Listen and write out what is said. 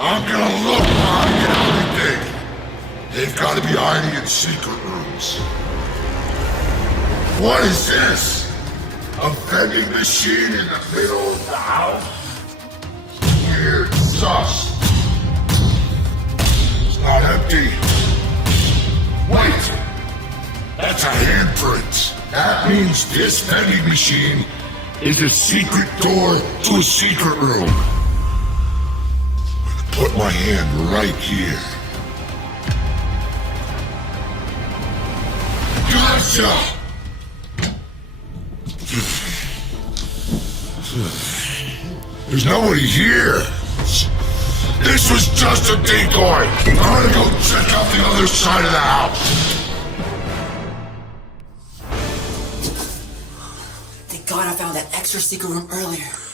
I'm gonna look behind everything. They've gotta be hiding in secret rooms. What is this? A vending machine in the middle of the house? Weird, sus. It's not empty. Wait! That's a handprint. That means this vending machine is a secret door to a secret room. Put my hand right here. Gotcha! There's nobody here. This was just a decoy. I'm gonna go check out the other side of the house. Thank God I found that extra secret room earlier.